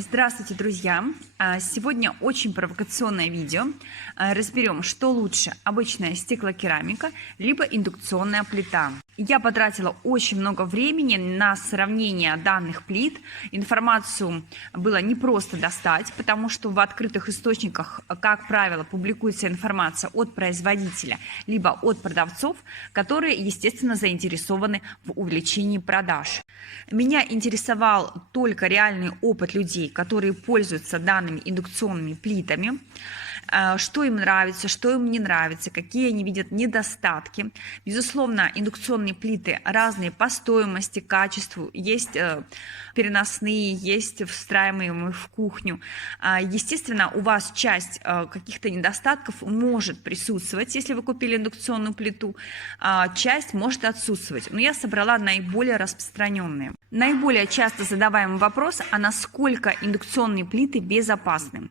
Здравствуйте, друзья! Сегодня очень провокационное видео. Разберем, что лучше, обычная стеклокерамика, либо индукционная плита. Я потратила очень много времени на сравнение данных плит. Информацию было непросто достать, потому что в открытых источниках, как правило, публикуется информация от производителя, либо от продавцов, которые, естественно, заинтересованы в увеличении продаж. Меня интересовал только реальный опыт людей, которые пользуются данными индукционными плитами, что им нравится, что им не нравится, какие они видят недостатки. Безусловно, индукционные плиты разные по стоимости, качеству, есть переносные, есть встраиваемые в кухню. Естественно, у вас часть каких-то недостатков может присутствовать, если вы купили индукционную плиту, часть может отсутствовать. Но я собрала наиболее распространенные. Наиболее часто задаваемый вопрос, а насколько индукционные плиты безопасны.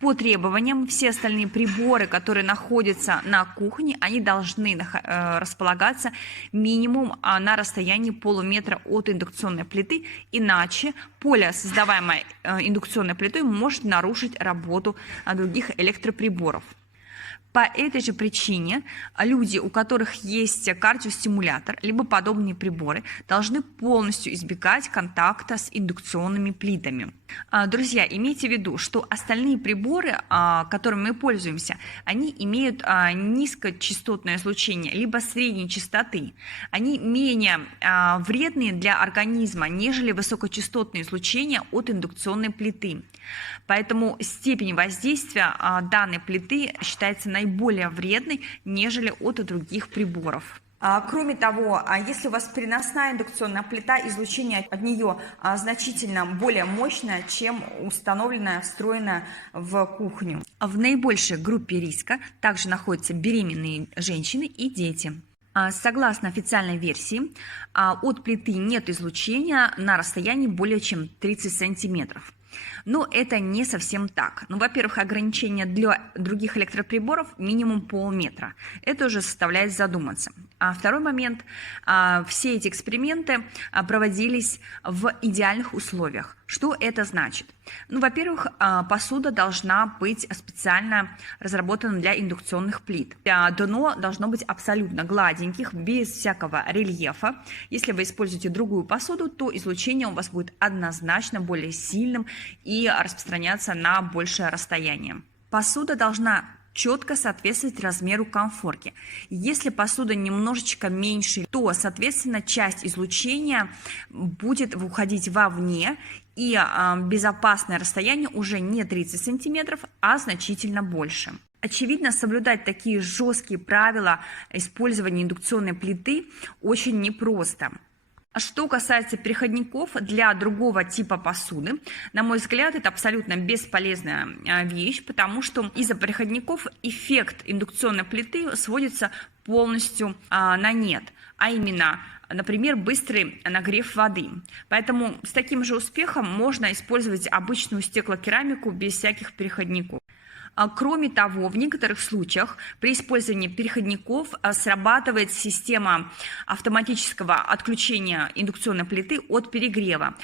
По требованиям, все остальные приборы, которые находятся на кухне, они должны располагаться минимум на расстоянии полуметра от индукционной плиты, иначе поле, создаваемое индукционной плитой, может нарушить работу других электроприборов. По этой же причине люди, у которых есть кардиостимулятор, либо подобные приборы, должны полностью избегать контакта с индукционными плитами. Друзья, имейте в виду, что остальные приборы, которыми мы пользуемся, они имеют низкочастотное излучение, либо средней частоты. Они менее вредные для организма, нежели высокочастотное излучение от индукционной плиты. Поэтому степень воздействия данной плиты считается наиболее вредной, нежели от других приборов. Кроме того, если у вас переносная индукционная плита, излучение от нее значительно более мощное, чем установленная, встроенная в кухню. В наибольшей группе риска также находятся беременные женщины и дети. Согласно официальной версии, от плиты нет излучения на расстоянии более чем 30 сантиметров. Но это не совсем так. Во-первых, ограничение для других электроприборов минимум полметра. Это уже заставляет задуматься. А второй момент. Все эти эксперименты проводились в идеальных условиях. Что это значит? Во-первых, посуда должна быть специально разработана для индукционных плит. Дно должно быть абсолютно гладеньких, без всякого рельефа. Если вы используете другую посуду, то излучение у вас будет однозначно более сильным и распространяться на большее расстояние. Посуда должна четко соответствовать размеру конфорки. Если посуда немножечко меньше, то, соответственно, часть излучения будет уходить вовне, и безопасное расстояние уже не 30 сантиметров, а значительно больше. Очевидно, соблюдать такие жесткие правила использования индукционной плиты очень непросто. Что касается переходников для другого типа посуды, на мой взгляд, это абсолютно бесполезная вещь, потому что из-за переходников эффект индукционной плиты сводится полностью на нет, а именно, например, быстрый нагрев воды. Поэтому с таким же успехом можно использовать обычную стеклокерамику без всяких переходников. Кроме того, в некоторых случаях при использовании переходников срабатывает система автоматического отключения индукционной плиты от перегрева.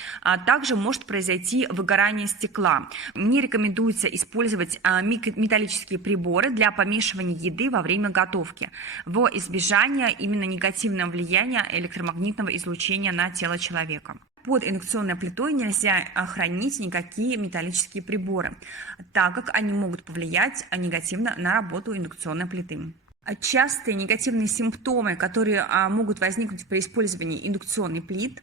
Также может произойти выгорание стекла. Не рекомендуется использовать металлические приборы для помешивания еды во время готовки, во избежание именно негативного влияния электромагнитного излучения на тело человека. Под индукционной плитой нельзя хранить никакие металлические приборы, так как они могут повлиять негативно на работу индукционной плиты. Частые негативные симптомы, которые могут возникнуть при использовании индукционной плит,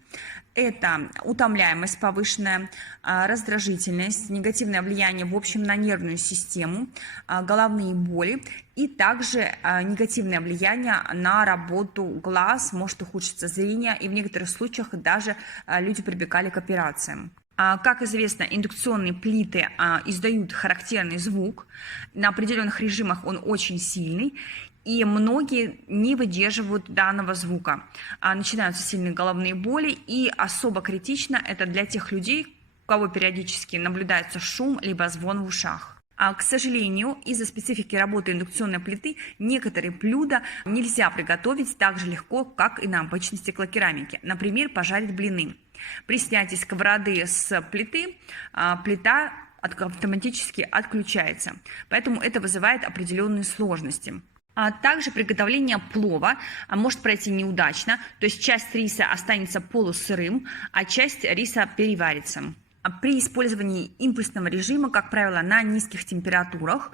это утомляемость повышенная, раздражительность, негативное влияние в общем на нервную систему, головные боли и также негативное влияние на работу глаз, может ухудшиться зрение, и в некоторых случаях даже люди прибегали к операциям. Как известно, индукционные плиты издают характерный звук. На определенных режимах он очень сильный, и многие не выдерживают данного звука. Начинаются сильные головные боли, и особо критично это для тех людей, у кого периодически наблюдается шум либо звон в ушах. К сожалению, из-за специфики работы индукционной плиты некоторые блюда нельзя приготовить так же легко, как и на обычной стеклокерамике. Например, пожарить блины. При снятии сковороды с плиты плита автоматически отключается, поэтому это вызывает определенные сложности. Также приготовление плова может пройти неудачно, то есть часть риса останется полусырым, а часть риса переварится. При использовании импульсного режима, как правило, на низких температурах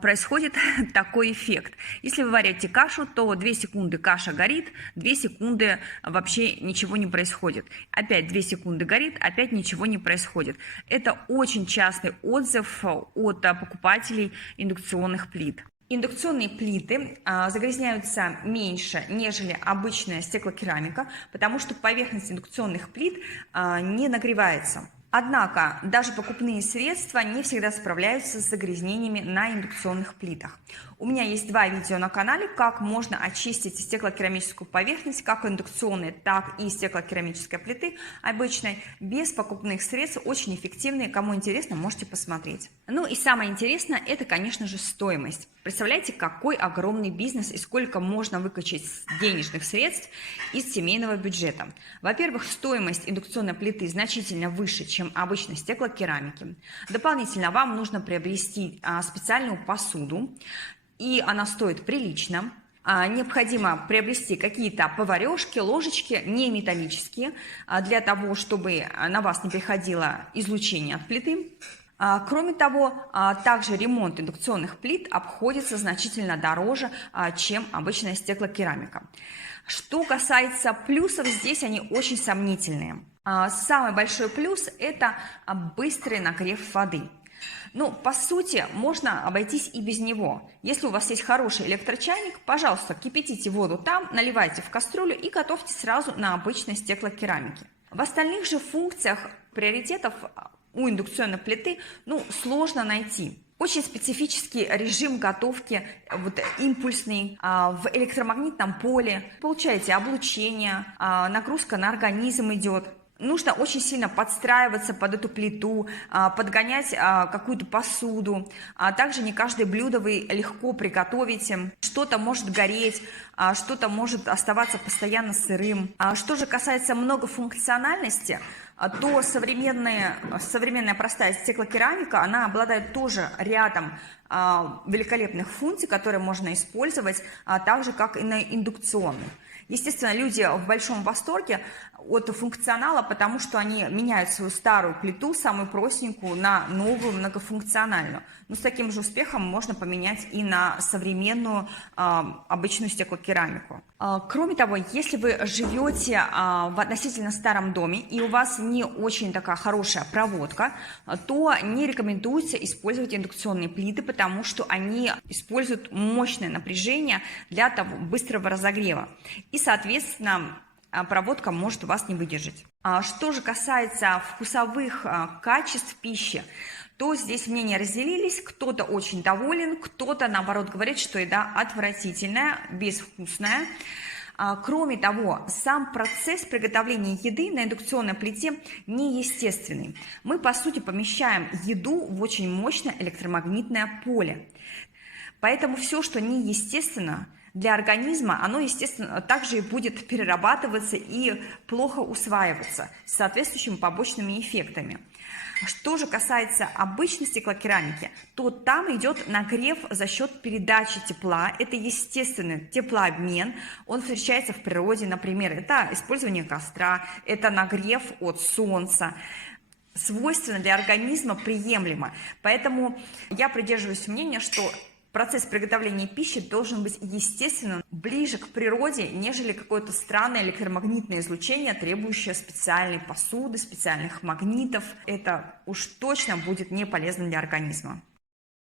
происходит такой эффект. Если вы варите кашу, то 2 секунды каша горит, 2 секунды вообще ничего не происходит. Опять 2 секунды горит, опять ничего не происходит. Это очень частый отзыв от покупателей индукционных плит. Индукционные плиты загрязняются меньше, нежели обычная стеклокерамика, потому что поверхность индукционных плит не нагревается. Однако даже покупные средства не всегда справляются с загрязнениями на индукционных плитах. У меня есть 2 видео на канале, как можно очистить стеклокерамическую поверхность, как индукционной, так и стеклокерамической плиты обычной, без покупных средств, очень эффективные. Кому интересно, можете посмотреть. Ну и самое интересное, это, конечно же, стоимость. Представляете, какой огромный бизнес и сколько можно выкачать денежных средств из семейного бюджета. Во-первых, стоимость индукционной плиты значительно выше, чем обычной стеклокерамики. Дополнительно вам нужно приобрести специальную посуду, и она стоит прилично. Необходимо приобрести какие-то поварешки, ложечки, не металлические, для того, чтобы на вас не приходило излучение от плиты. Кроме того, также ремонт индукционных плит обходится значительно дороже, чем обычная стеклокерамика. Что касается плюсов, здесь они очень сомнительные. Самый большой плюс – это быстрый нагрев воды. Ну, по сути, можно обойтись и без него. Если у вас есть хороший электрочайник, пожалуйста, кипятите воду там, наливайте в кастрюлю и готовьте сразу на обычной стеклокерамике. В остальных же функциях приоритетов у индукционной плиты сложно найти. Очень специфический режим готовки, импульсный, в электромагнитном поле. Получаете облучение, нагрузка на организм идет. Нужно очень сильно подстраиваться под эту плиту, подгонять какую-то посуду. Также не каждое блюдо вы легко приготовите. Что-то может гореть, что-то может оставаться постоянно сырым. Что же касается многофункциональности, то современная простая стеклокерамика, она обладает тоже рядом великолепных функций, которые можно использовать, так же, как и на индукционных. Естественно, люди в большом восторге от функционала, потому что они меняют свою старую плиту, самую простенькую, на новую многофункциональную. Но с таким же успехом можно поменять и на современную обычную стеклокерамику. Кроме того, если вы живете в относительно старом доме и у вас не очень такая хорошая проводка, то не рекомендуется использовать индукционные плиты, потому что они используют мощное напряжение для того быстрого разогрева. И, соответственно, проводка может у вас не выдержать. Что же касается вкусовых качеств пищи, то здесь мнения разделились. Кто-то очень доволен, кто-то, наоборот, говорит, что еда отвратительная, безвкусная. Кроме того, сам процесс приготовления еды на индукционной плите неестественный. Мы, по сути, помещаем еду в очень мощное электромагнитное поле. Поэтому все, что неестественно для организма, оно, естественно, также и будет перерабатываться и плохо усваиваться с соответствующими побочными эффектами. Что же касается обычной стеклокерамики, то там идет нагрев за счет передачи тепла. Это естественный теплообмен, он встречается в природе, например, это использование костра, это нагрев от солнца. Свойственно для организма, приемлемо. Поэтому я придерживаюсь мнения, что процесс приготовления пищи должен быть естественным, ближе к природе, нежели какое-то странное электромагнитное излучение, требующее специальной посуды, специальных магнитов. Это уж точно будет не полезно для организма.